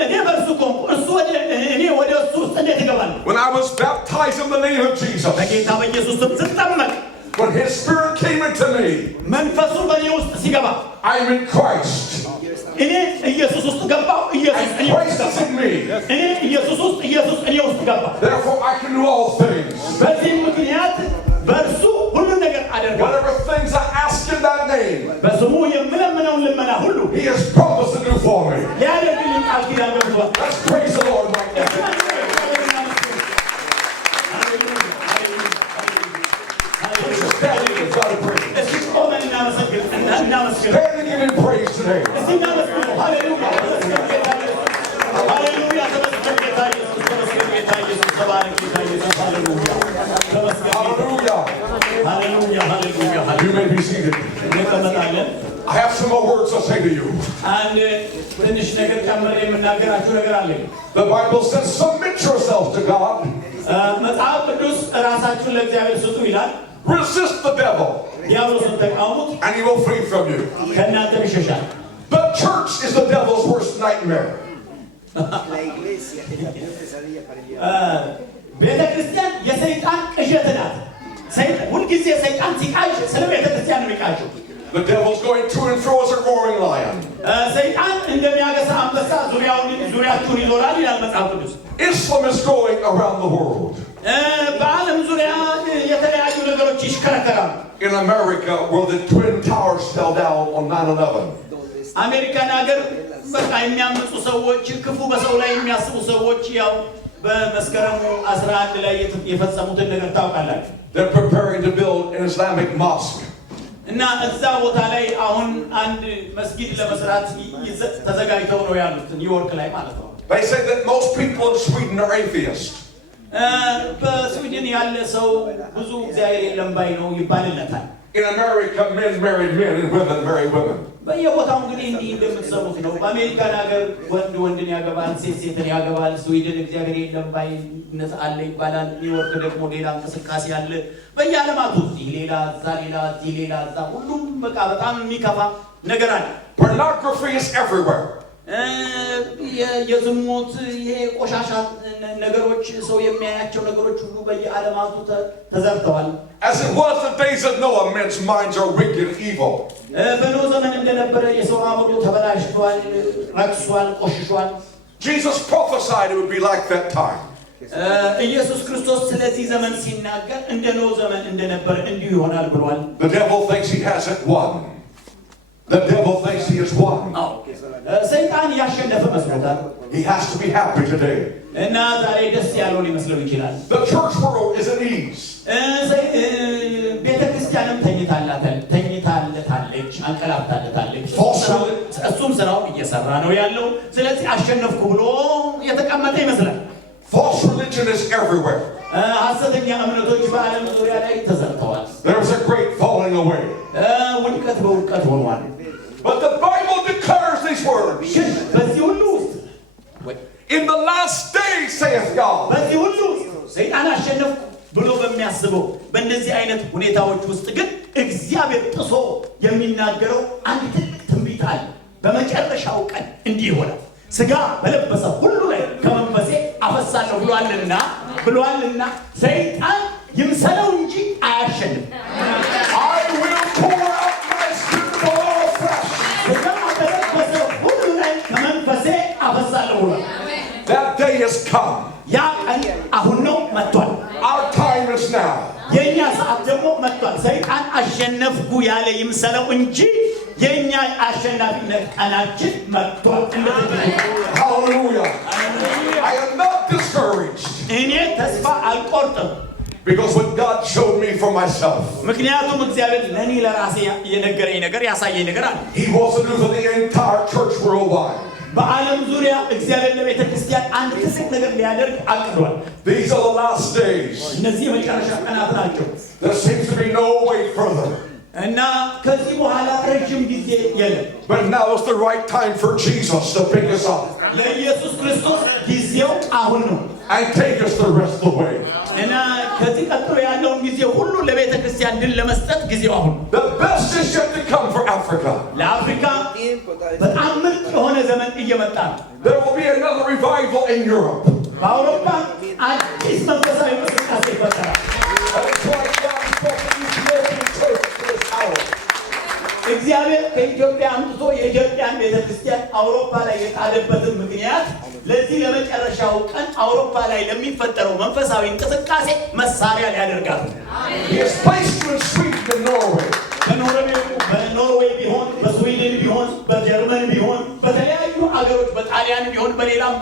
እኔ በእርሱ ከሆንኩ እኔ ወደ እሱ ውስጥ እንዴት እገባለሁ When I was baptized in the name of Jesus, በጌታ በኢየሱስ ስም ስጠመቅ when his spirit came into me, መንፈሱ በእኔ ውስጥ ሲገባ I'm in Christ. እኔ ኢየሱስ ውስጥ ገባሁ ኢየሱስ And እኔ Christ is in me. እኔ ኢየሱስ ውስጥ ኢየሱስ እኔ ውስጥ ገባ Therefore I can do all things. በዚህም ምክንያት በእርሱ ሁሉን ነገር አደርጋለሁ Whatever things I ask in that name, በስሙ የምለምነውን ልመና ሁሉ he has promised to do for me. ሊያደርግልኝ ቃል ኪዳን ገብቷል Let's praise the Lord right now. Standing and God praise. እስኪ ቆመን እናመስግን Standing and give him praise today. እስኪ እናመስግን ሃሌሉያ ተመስገን ጌታ ኢየሱስ ሃሌሉያ ተመስገን ጌታ ኢየሱስ ተመስገን ጌታ ኢየሱስ ተባረክ ጌታ ኢየሱስ ሃሌሉያ ተመስገን Hallelujah. ሃሌሉያ ሃሌሉያ You may be seated. እንቀመጣለን I have some more words to say to you. አንድ ትንሽ ነገር ጨምሬ የምናገራችሁ ነገር አለኝ The Bible says, submit yourselves to God. መጽሐፍ ቅዱስ ራሳችሁን ለእግዚአብሔር ስጡ ይላል Resist the devil, ዲያብሎስን ተቃውሙት and he will flee from you. ከእናንተ ይሸሻል The church is the devil's worst nightmare. ቤተ ክርስቲያን የሰይጣን ቅዠት ናት ሁልጊዜ ሰይጣን ሲቃዥ ስለ ቤተ ክርስቲያን ነው የሚቃዥው The devil's going to and fro as a roaring lion. ሰይጣን እንደሚያገሳ አንበሳ ዙሪያችሁን ይዞራል ይላል መጽሐፍ ቅዱስ Islam is going around the world. በዓለም ዙሪያ የተለያዩ ነገሮች ይሽከረከራሉ In America, where the Twin Towers fell down on 9/11. አሜሪካን ሀገር በቃ የሚያምፁ ሰዎች ክፉ በሰው ላይ የሚያስቡ ሰዎች ያው በመስከረሙ 11 ላይ የፈጸሙትን ነገር ታውቃላችሁ They're preparing to build an Islamic mosque. እና እዛ ቦታ ላይ አሁን አንድ መስጊድ ለመስራት ተዘጋጅተው ነው ያሉት ኒውዮርክ ላይ ማለት ነው They say that most people in Sweden are atheists. በስዊድን ያለ ሰው ብዙ እግዚአብሔር የለም ባይ ነው ይባልለታል In America, men marry men and women marry women. በየቦታው እንግዲህ እንዲህ እንደምትሰሙት ነው በአሜሪካን ሀገር ወንድን ያገባል ሴትን ያገባል ስዊድን እግዚአብሔር የለም ባይነት አለ ይባላል ኒውዮርክ ደግሞ ሌላ እንቅስቃሴ አለ በየዓለማቱ እዚህ ሌላ እዛ ሁሉም በቃ በጣም የሚከፋ ነገር አለ Pornography is everywhere. የዝሙት የቆሻሻ ነገሮች ሰው የሚያያቸው ነገሮች ሁሉ በየዓለማቱ ተዘርተዋል As it was the days of Noah, men's minds are wicked and evil. በኖህ ዘመን እንደነበረ የሰው አእምሮ ተበላሽቷል ረክሷል ቆሽሿል Jesus prophesied it would be like that time. ኢየሱስ ክርስቶስ ስለዚህ ዘመን ሲናገር እንደ ኖህ ዘመን እንደነበረ እንዲሁ ይሆናል ብሏል The devil thinks he hasn't won. The devil thinks he has won. ሰይጣን ያሸነፈ መስሎታል He has to be happy today. እና ዛሬ ደስ ያለው ሊመስለው ይችላል The church world is at ease. ቤተክርስቲያንም ተኝታለታለች አንቀላፍታለታለች እሱም ስራው እየሰራ ነው ያለው ስለዚህ አሸነፍኩ ብሎ የተቀመጠ ይመስላል False religion is everywhere. ሐሰተኛ እምነቶች በዓለም ዙሪያ ላይ ተዘርተዋል There's a great falling away. ውድቀት በውድቀት ሆኗል But the Bible declares these words. ግን በዚህ ሁሉ In the last days, saith God. በዚህ ሁሉ ሰይጣን አሸነፍኩ ብሎ በሚያስበው በእነዚህ አይነት ሁኔታዎች ውስጥ ግን እግዚአብሔር ጥሶ የሚናገረው አንድ ትልቅ ትንቢት አለ በመጨረሻው ቀን እንዲህ ይሆናል ስጋ በለበሰ ሁሉ ላይ ከመንፈሴ አፈሳለሁ ብሏልና ሰይጣን ይምሰለው እንጂ አያሸንፍ I will pour out my spirit on all flesh. ስጋ በለበሰ ሁሉ ላይ ከመንፈሴ አፈሳለሁ That day has come. ያ ቀን አሁን ነው መጥቷል Our time is now. የኛ ሰዓት ደግሞ መጥቷል ሰይጣን አሸነፍኩ ያለ ይምሰለው እንጂ የኛ አሸናፊነት ቀናችን መጥቷል Hallelujah. I am not discouraged. እኔ ተስፋ አልቆርጥም Because what God showed me for myself. ምክንያቱም እግዚአብሔር ለኔ ለራሴ የነገረኝ ነገር ያሳየኝ ነገር አለ He wants to do for the entire church worldwide. በዓለም ዙሪያ እግዚአብሔር ለቤተክርስቲያን አንድ ትልቅ ነገር ሊያደርግ አቅዷል These are the last days. እነዚህ የመጨረሻ ቀናት ናቸው There seems to be no way further. እና ከዚህ በኋላ ረጅም ጊዜ የለም But now is the right time for Jesus to pick us up ለኢየሱስ ክርስቶስ ጊዜው አሁን ነው and take us the rest of the way. እና ከዚህ ቀጥሎ ያለውን ጊዜ ሁሉ ለቤተክርስቲያን ድል ለመስጠት ጊዜው አሁን The best is yet to come for Africa. ለአፍሪካ በጣም ምርጥ የሆነ ዘመን እየመጣ ነው There will be another revival in Europe. በአውሮፓ አዲስ መንፈሳዊ እንቅስቃሴ ይፈጠራል That's why God spoke to the Ethiopian church this hour. እግዚአብሔር ከኢትዮጵያ አምጥቶ የኢትዮጵያን ቤተክርስቲያን አውሮፓ ላይ የጣለበትን ምክንያት ለዚህ ለመጨረሻው ቀን አውሮፓ ላይ ለሚፈጠረው መንፈሳዊ እንቅስቃሴ መሳሪያ ሊያደርጋት ነው He has placed you in Sweden and Norway. በኖርዌይ ቢሆን በስዊድን ቢሆን በጀርመን ቢሆን በተለያዩ አገሮች በጣሊያን ቢሆን በሌላም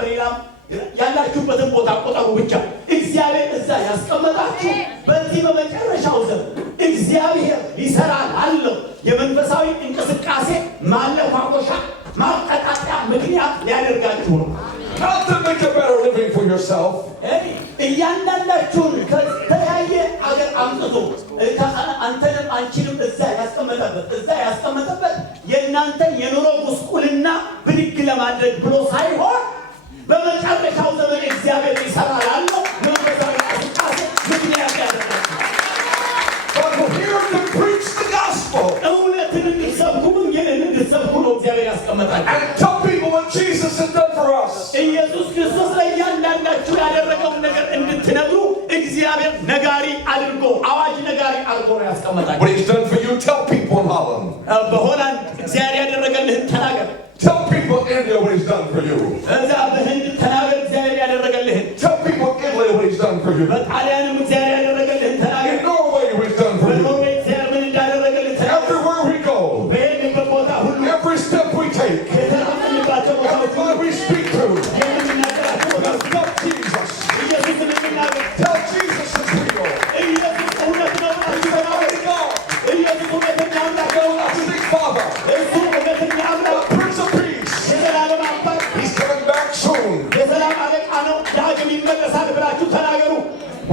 ያላችሁበትን ቦታ ቆጠሩ ብቻ እግዚአብሔር እዛ ያስቀመጣችሁ በዚህ በመጨረሻው ዘመን እግዚአብሔር ሊሰራ ላለው የመንፈሳዊ እንቅስቃሴ ማለፋቆሻ ማቀጣጠያ ምክንያት ሊያደርጋችሁ ነው Not to make a better living for yourself. እያንዳንዳችሁን ከተለያየ አገር አምጥቶ አንተንም አንቺንም እዛ ያስቀመጠበት የእናንተን የኑሮ ጉስቁልና ብድግ ለማድረግ ብሎ ሳይሆን በመጨረሻው ዘመን እግዚአብሔር ሊሰራ ላለው መንፈሳዊ እንቅስቃሴ ምክንያት ያደርጋል But we're here to preach the gospel. እውነትን እንዲሰብኩ ወንጌልን እንዲሰብኩ ነው እግዚአብሔር ያስቀመጣቸው And tell people what Jesus has done for us. ኢየሱስ ክርስቶስ ለእያንዳንዳችሁ ያደረገውን ነገር እንድትነግሩ እግዚአብሔር ነጋሪ አድርጎ አዋጅ ነጋሪ አድርጎ ነው ያስቀመጣቸው What he's done for you, tell people in Holland. በሆላንድ እግዚአብሔር ያደረገልህን ተናገር Tell people in India what he's done for you. እዛ በህንድ ተናገር እግዚአብሔር ያደረገልህን Tell people in Italy what he's done for you. በጣሊያንም እግዚአብሔር ያደረገልህን ተናገር In Norway what he's done for you. በኖርዌይ እግዚአብሔር ምን እንዳደረገልህ ተናገር Everywhere we go, በሄድንበት ቦታ ሁሉ every step we take, የተራመድንባቸው ቦታዎች ሁሉ everybody we speak to, የምንናገራቸው ቦታዎች tell Jesus. ኢየሱስን እንናገር Tell Jesus is real. ኢየሱስ እውነት ነው ብላችሁ ተናገሩ ኢየሱስ እውነተኛ አምላክ ነው Everlasting Father, እሱ እውነተኛ አምላክ Prince of Peace. የዘላለም አባት He's coming back soon. የሰላም አለቃ ነው ዳግም ይመለሳል ብላችሁ ተናገሩ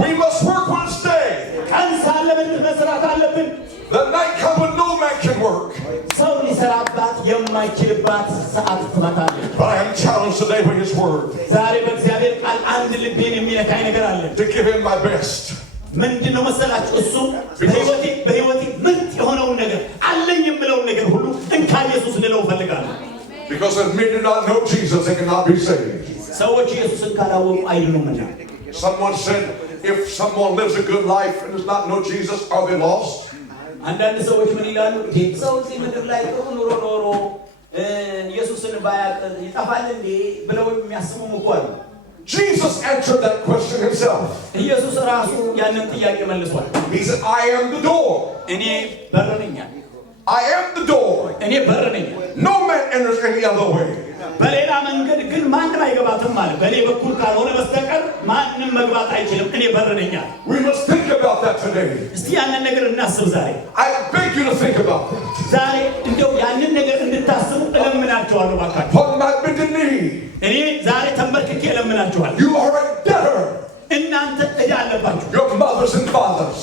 We must work one day. ቀን ሳለ መስራት አለብን The night comes when no man can work. ሰው ሊሰራባት የማይችልባት ሰዓት ትመጣለች But I am challenged today with his word ዛሬ በእግዚአብሔር ቃል አንድ ልቤን የሚነካኝ ነገር አለ to give him my best. ምንድነው መሰላችሁ እሱ በህይወቴ ምርጥ የሆነውን ነገር አለኝ የምለውን ነገር ሁሉ እንካ ኢየሱስ ልለው ፈልጋለሁ Because if men do not know Jesus, they cannot be saved. ሰዎች ኢየሱስን ካላወቁ አይድኑምና Someone said, if someone lives a good life and does not know Jesus, are they lost? አንዳንድ ሰዎች ምን ይላሉ? ሰው እዚህ ምድር ላይ ጥሩ ኑሮ ኖሮ ኢየሱስን ባያውቅ ይጠፋል እንዴ ብለው የሚያስቡም እኮ አሉ። Jesus answered that question himself. ኢየሱስ ራሱ ያንን ጥያቄ መልሷል። He said, I am the door. እኔ በር ነኝ። I am the door. እኔ በር ነኝ። No man enters any other way. በሌላ መንገድ ግን ማንም አይገባትም ማለት በእኔ በኩል ካልሆነ በስተቀር ማንም መግባት አይችልም። እኔ በር ነኝ። We must think about that today. እስቲ ያንን ነገር እናስብ ዛሬ። I beg you to think about that. ዛሬ እንደው ያንን ነገር እንድታስቡ እለምናችኋለሁ ባካችሁ። Upon my bended knee. እኔ ዛሬ ተንበርክኬ እለምናችኋለሁ። You are a debtor. እናንተ ዕዳ አለባችሁ። Your mothers and fathers.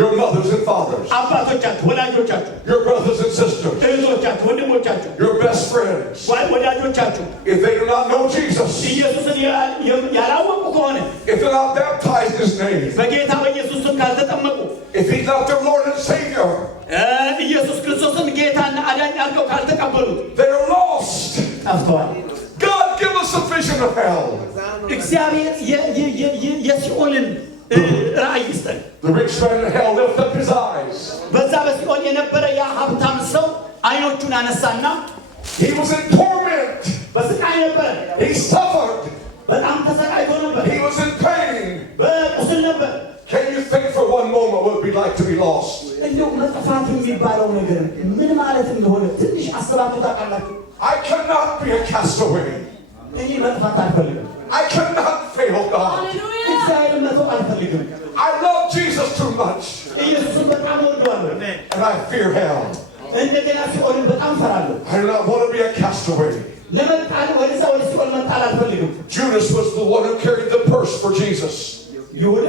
Your mothers and fathers. አባቶቻችሁ፣ ወላጆቻችሁ፣ Your brothers and sisters. እህቶቻችሁ፣ ወንድሞቻችሁ፣ Your best friends. ወዳጆቻችሁ If they do not know Jesus, ኢየሱስን ያላወቁ ከሆነ if they're not baptized in His name, በጌታ በኢየሱስ ስም ካልተጠመቁ if He's not their Lord and Savior, ኢየሱስ ክርስቶስን ጌታና አዳኝ አድርገው ካልተቀበሉት they are lost. ጠፍተዋል። God, give us a vision of hell. እግዚአብሔር የሲኦልን ራእይ ይስጠን። The rich man in hell lifted up his eyes. በዛ በሲኦል የነበረ ያ ሀብታም ሰው አይኖቹን አነሳና He was in torment. በስቃይ ነበር። He suffered. በጣም ተሰቃይቶ ነበር። He was in pain. በቁስል ነበር። Can you think for one moment what it would be like to be lost? እንደው መጥፋት የሚባለው ነገር ምን ማለት እንደሆነ ትንሽ አስባችሁ ታውቃላችሁ? I cannot be a castaway. እኔ መጥፋት አልፈልግም። I cannot fail God. እግዚአብሔርን መተው አልፈልግም። I love Jesus too much. ኢየሱስን በጣም እወደዋለሁ። And I fear hell. እንደገና ሲኦልን በጣም ፈራለሁ። I do not want to be a castaway. ለመጣል ወደዛ ወደ ሲኦል መጣል አልፈልግም። Judas was the one who carried the purse for Jesus. ይሁዳ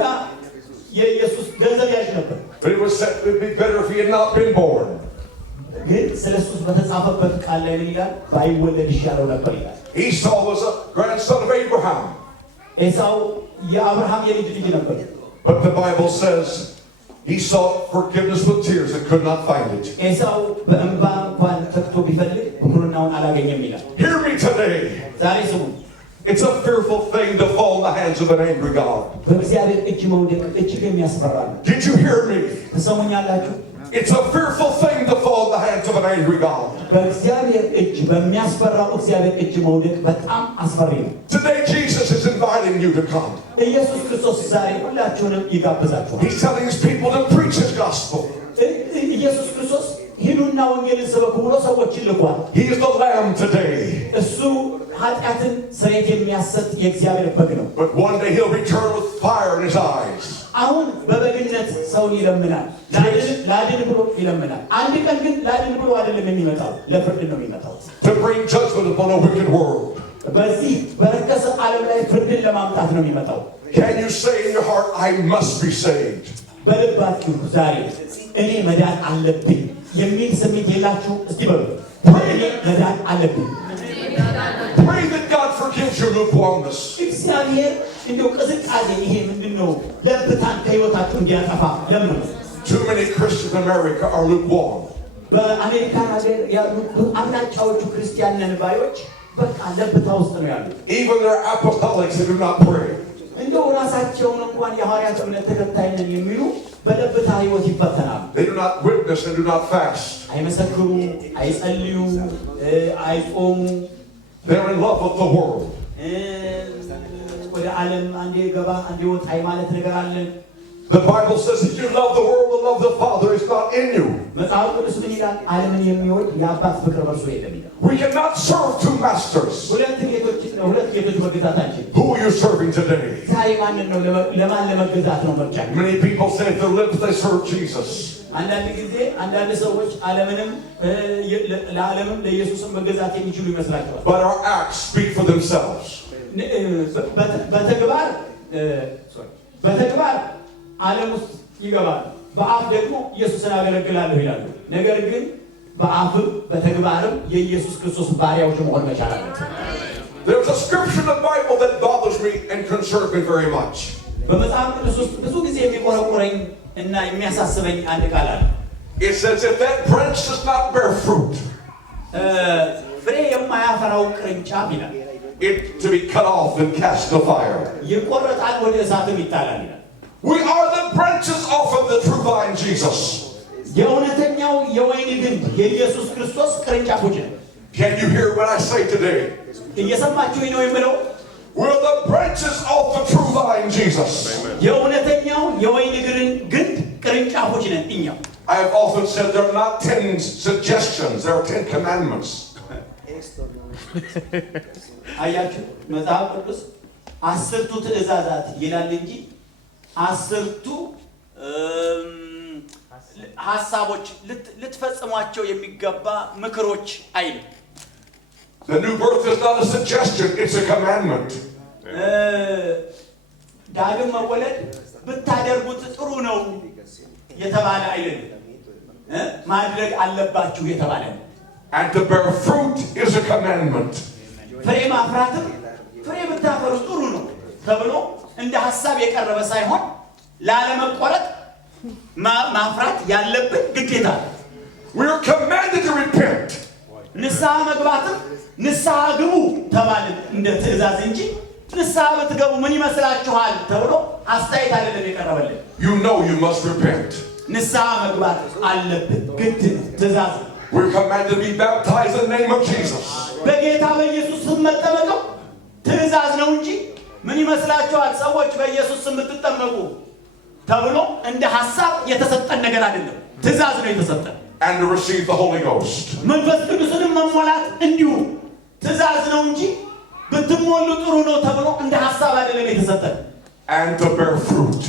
የኢየሱስ ገንዘብ ያዥ ነበር። But it was said it would be better if he had not been born. ግን ስለሱስ በተጻፈበት ቃል ላይ ምን ይላል? ባይወለድ ይሻለው ነበር ይላል። Esau was a grandson of Abraham. ኤሳው የአብርሃም የልጅ ልጅ ነበር። But the Bible says he sought forgiveness with tears and could not find it. ኤሳው በእንባ እንኳን ተክቶ ቢፈልግ ብኩርናውን አላገኘም ይላል። Hear me today. ዛሬ ስሙ። It's a fearful thing to fall in the hands of an angry God. በእግዚአብሔር እጅ መውደቅ እጅግ የሚያስፈራ ነው። Did you hear me? ትሰሙኛላችሁ? It's a fearful thing to fall in the hands of an angry God. በእግዚአብሔር እጅ በሚያስፈራው እግዚአብሔር እጅ መውደቅ በጣም አስፈሪ ነው። Today Jesus is inviting you to come. ኢየሱስ ክርስቶስ ዛሬ ሁላችሁንም ይጋብዛችኋል። He's telling his people to preach his gospel. ኢየሱስ ክርስቶስ ሂዱና ወንጌልን ስበኩ ብሎ ሰዎችን ልኳል። He is the Lamb today. እሱ ኃጢአትን ስርየት የሚያሰጥ የእግዚአብሔር በግ ነው። But one day he'll return with fire in his eyes. አሁን በበግነት ሰውን ይለምናል። ላድን ብሎ ይለምናል። አንድ ቀን ግን ላድን ብሎ አይደለም የሚመጣው፣ ለፍርድ ነው የሚመጣው። To bring judgment upon a wicked world. በዚህ በረከሰ ዓለም ላይ ፍርድን ለማምጣት ነው የሚመጣው። Can you say in your heart, I must be saved? በልባችሁ ዛሬ እኔ መዳን አለብኝ የሚል ስሜት የላችሁ? እስቲ በሉ እኔ መዳን አለብኝ። Pray that God forgives your lukewarmness. እግዚአብሔር እንደው ቅዝቃዜ ይሄ ምንድነው ለብታን ከህይወታችሁ እንዲያጠፋ ለምን? Too many Christians in America are lukewarm. በአሜሪካን ሀገር ያሉ አብላጫዎቹ ክርስቲያን ነን ባዮች በቃ ለብታ ውስጥ ነው ያሉት። Even their apostolics, they do not pray. እንደው ራሳቸውን እንኳን የሐዋርያት እምነት ተከታይ ነን የሚሉ በለብታ ህይወት ይፈተናሉ። They do not witness and do not fast. አይመሰክሩም፣ አይጸልዩም፣ አይጾሙ። They're in love with the world. ወደ ዓለም አንዴ ገባ አንዴ ወጣ ማለት ነገር አለ። The Bible says if you love the world, the love of the Father is not in you. መጽሐፍ ቅዱስ ምን ይላል? ዓለምን የሚወድ የአባት ፍቅር በእርሱ የለም ይላል። We cannot serve two masters. ሁለት ጌቶች መገዛት አንችልም። Who are you serving today? ዛሬ ማንን ነው ለማን ለመገዛት ነው ምርጫ? Many people say if their lips they serve Jesus. አንዳንድ ጊዜ አንዳንድ ሰዎች ዓለምንም ለዓለምም ለኢየሱስም መገዛት የሚችሉ ይመስላቸዋል። But our acts speak for themselves. በተግባር ዓለም ውስጥ ይገባሉ፣ በአፍ ደግሞ ኢየሱስን አገለግላለሁ ይላሉ። ነገር ግን በአፍም በተግባርም የኢየሱስ ክርስቶስ ባሪያዎች መሆን መቻል አለበት። There's a scripture in the Bible that bothers me and concerns me very much. በመጽሐፍ ቅዱስ ውስጥ ብዙ ጊዜ የሚቆረቆረኝ እና የሚያሳስበኝ አንድ ቃል አለ። It says if that branch does not bear fruit, ፍሬ የማያፈራው ቅርንጫፍ ይላል it to be cut off and cast to fire. ይቆረጣል ወደ እሳትም ይጣላል ይላል We are the branches off of the true vine, Jesus. የእውነተኛው የወይን ግንድ የኢየሱስ ክርስቶስ ቅርንጫፎች ነን Can you hear what I say today? እየሰማችሁኝ ነው የምለው We're the branches of the true vine, Jesus. የእውነተኛው የወይን ግንድ ቅርንጫፎች ነን እኛ I have often said there are not 10 suggestions, there are 10 commandments. አያችሁ መጽሐፍ ቅዱስ 10ቱ ትእዛዛት ይላል እንጂ 10ቱ ሐሳቦች ልትፈጽሟቸው የሚገባ ምክሮች አይልም The new birth is not a suggestion, it's a commandment. ዳግም መወለድ ብታደርጉት ጥሩ ነው የተባለ አይደለም ማድረግ አለባችሁ የተባለ ነው And to bear fruit is a commandment. ፍሬ ማፍራትም ፍሬ ብታፈሩ ጥሩ ነው ተብሎ እንደ ሐሳብ የቀረበ ሳይሆን ላለመቆረጥ ማፍራት ያለብን ግዴታ ነው We are commanded to repent. ንስሐ መግባትም ንስሐ ግቡ ተባልን እንደ ትእዛዝ እንጂ ንስሐ ብትገቡ ምን ይመስላችኋል ተብሎ አስተያየት አይደለም የቀረበልን You know you must repent. ንስሐ መግባት አለብን ግድ ትእዛዝ We're commanded to be baptized in the name of Jesus. በጌታ በኢየሱስ ስም መጠመቅ ትእዛዝ ነው እንጂ ምን ይመስላችኋል ሰዎች በኢየሱስ ስም ብትጠመቁ ተብሎ እንደ ሐሳብ የተሰጠን ነገር አይደለም ትእዛዝ ነው የተሰጠን And to receive the Holy Ghost. መንፈስ ቅዱስንም መሞላት እንዲሁ ትእዛዝ ነው እንጂ ብትሞሉ ጥሩ ነው ተብሎ እንደ ሐሳብ አይደለም የተሰጠን And to bear fruit.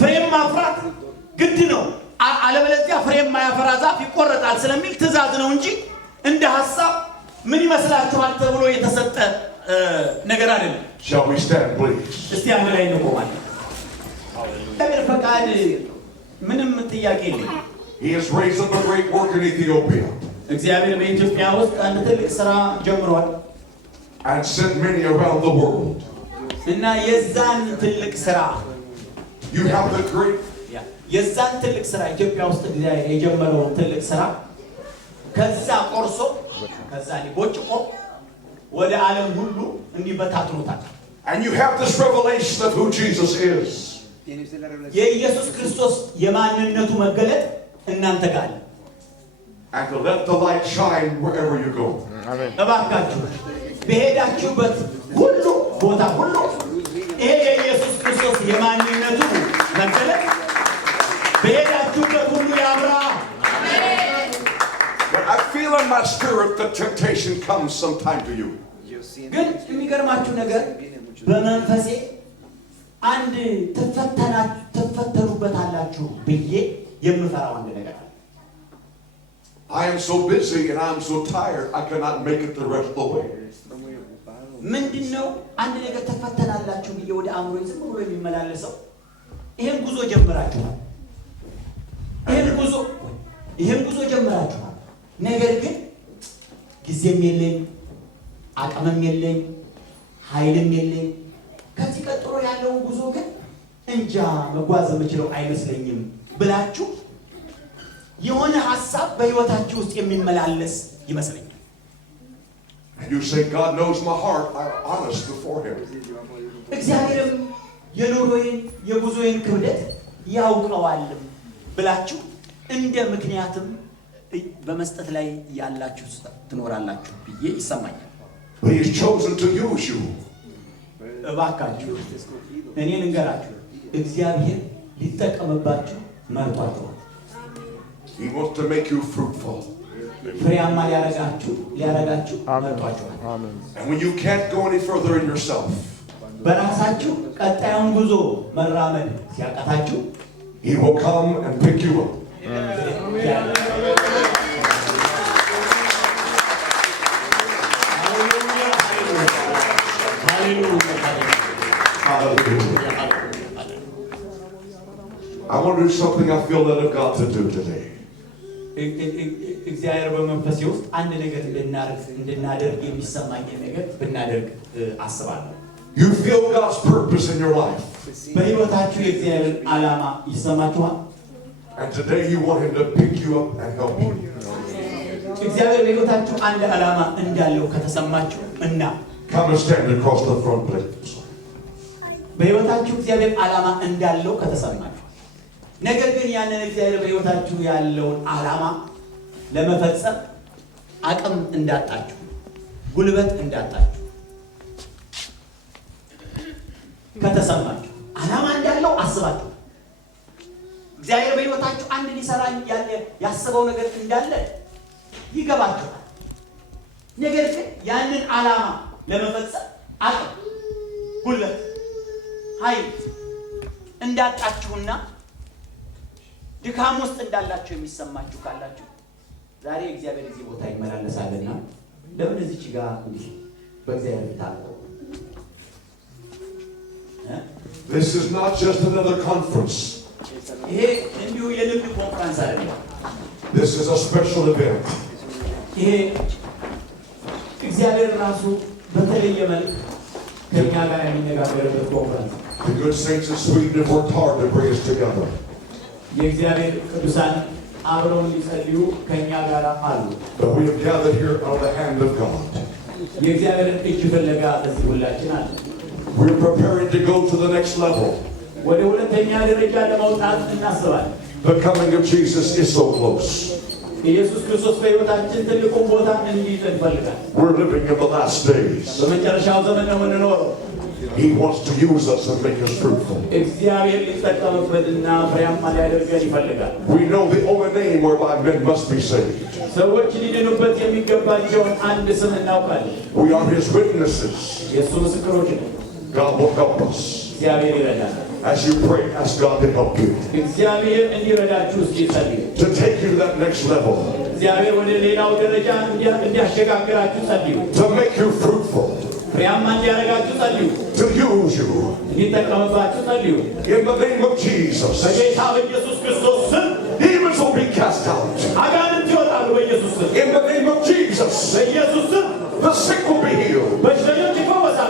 ፍሬ ማፍራት ግድ ነው አለበለዚያ ፍሬ የማያፈራ ዛፍ ይቆረጣል ስለሚል ትእዛዝ ነው እንጂ እንደ ሐሳብ ምን ይመስላችኋል ተብሎ የተሰጠ ነገር አይደለም Shall we stand, please? እስቲ አንድ ላይ እንቆማለን እግዚአብሔር ፈቃድ ምንም ጥያቄ የለም He has raised up a great work in Ethiopia እግዚአብሔር በኢትዮጵያ ውስጥ አንድ ትልቅ ሥራ ጀምሯል and sent many around the world. እና የዛን ትልቅ ሥራ You have the great የዛን ትልቅ ሥራ ኢትዮጵያ ውስጥ እግዚአብሔር የጀመረው ትልቅ ሥራ ከዛ ቆርሶ ከዛ ሊቦጭቆ ወደ ዓለም ሁሉ እንዲበታትኑታል And you have this revelation of who Jesus is. የኢየሱስ ክርስቶስ የማንነቱ መገለጥ እናንተ ጋር And to let the light shine wherever you go. እባካችሁ በሄዳችሁበት ሁሉ ቦታ ሁሉ ይሄ የኢየሱስ ክርስቶስ የማንነቱ መገለጥ በሄዳችሁበት ሁሉ ያብራ But I feel in my spirit that temptation comes sometime to you. ግን የሚገርማችሁ ነገር በመንፈሴ አንድ ትፈተኑበታላችሁ ብዬ የምፈራው አንድ ነገር አለ I am so busy and I'm so tired I cannot make it the rest of the way. ምንድነው አንድ ነገር ተፈተናላችሁ ብዬ ወደ አእምሮዬ ዝም ብሎ የሚመላለሰው ይሄን ጉዞ ጀምራችኋል ይሄን ጉዞ ጀምራችኋል ነገር ግን ጊዜም የለኝ አቅምም የለኝ ኃይልም የለኝ ከዚህ ቀጥሎ ያለው ጉዞ ግን እንጃ መጓዝ የምችለው አይመስለኝም ብላችሁ የሆነ ሐሳብ በህይወታችሁ ውስጥ የሚመላለስ ይመስለኛል And you say God knows my heart. I'm honest before him. እግዚአብሔርም የኑሮዬን የጉዞዬን ክብደት ያውቀዋል ብላችሁ እንደ ምክንያትም በመስጠት ላይ ያላችሁ ትኖራላችሁ ብዬ ይሰማኛል But he's chosen to use you. እባካችሁ እኔ ልንገራችሁ እግዚአብሔር ሊጠቀምባችሁ መርጧችኋል He wants to make you fruitful. ፍሬያማ ሊያረጋችሁ መርጧችኋል And when you can't go any further in yourself, በራሳችሁ ቀጣዩን ጉዞ መራመድ ሲያቃታችሁ he will come and pick you up. I want to do something I feel led of God to do today. እግዚአብሔር በመንፈሴ ውስጥ አንድ ነገር እንድናደርግ የሚሰማኝ ነገር ብናደርግ አስባለሁ You feel God's purpose in your life. በህይወታችሁ የእግዚአብሔር ዓላማ ይሰማችኋል And today you want him to pick you up and help you. እግዚአብሔር በሕይወታችሁ አንድ ዓላማ እንዳለው ከተሰማችሁ እና come and stand across the front, please. በሕይወታችሁ እግዚአብሔር ዓላማ እንዳለው ከተሰማችሁ ነገር ግን ያንን እግዚአብሔር በሕይወታችሁ ያለውን ዓላማ ለመፈጸም አቅም እንዳጣችሁ ጉልበት እንዳጣችሁ ከተሰማችሁ ዓላማ እንዳለው አስባችሁ እግዚአብሔር በሕይወታችሁ አንድ ሊሰራ ያሰበው ነገር እንዳለ ይገባችኋል። ነገር ግን ያንን ዓላማ ለመፈጸም አቅም ጉልበት ኃይል እንዳጣችሁና ድካም ውስጥ እንዳላችሁ የሚሰማችሁ ካላችሁ ዛሬ እግዚአብሔር እዚህ ቦታ ይመላለሳልና ለምን እዚች ጋር እንዲህ በእግዚአብሔር ታውቁ። This is not just another conference. ይሄ እንዲሁ የልምድ ኮንፈረንስ አይደለም። This is a special event. ይሄ እግዚአብሔር ራሱ በተለየ መልክ ከኛ ጋር የሚነጋገርበት ኮንፈረንስ። The good saints of Sweden have worked hard to bring us together. የእግዚአብሔር ቅዱሳን አብረውን ሊጸልዩ ከኛ ጋር አሉ። But we have gathered here on the hand of God. የእግዚአብሔርን እጅ ፍለጋ እዚህ ሁላችን አለ። We're preparing to go to the next level. ወደ ሁለተኛ ደረጃ ለመውጣት እናስባለን። The coming of Jesus is so close. ኢየሱስ ክርስቶስ በሕይወታችን ትልቁን ቦታ እንዲይዝ እንፈልጋለን። We're living in the last days. በመጨረሻው ዘመን ነው የምንኖረው። He wants to use us and make us fruitful. እግዚአብሔር ሊጠቀምበትና ፍሬያማ ሊያደርገን ይፈልጋል። We know the only name whereby men must be saved. ሰዎች ሊድኑበት የሚገባቸውን አንድ ስም እናውቃለን። We are His witnesses. የእሱ ምስክሮች ነን። God will help us. እግዚአብሔር ይረዳናል። As you pray, ask God to help you. እግዚአብሔር እንዲረዳችሁ እስኪ ጸልዩ። To take you to that next level. እግዚአብሔር ወደ ሌላው ደረጃ እንዲያሸጋግራችሁ ጸልዩ። To make you fruitful. ፍሬያማ እንዲያደርጋችሁ ጸልዩ። To use you. እንዲጠቀምባችሁ ጸልዩ። In the name of Jesus. በጌታ በኢየሱስ ክርስቶስ ስም Demons will be cast out. አጋንንት ይወጣሉ በኢየሱስ ስም። In the name of Jesus. በኢየሱስ ስም The sick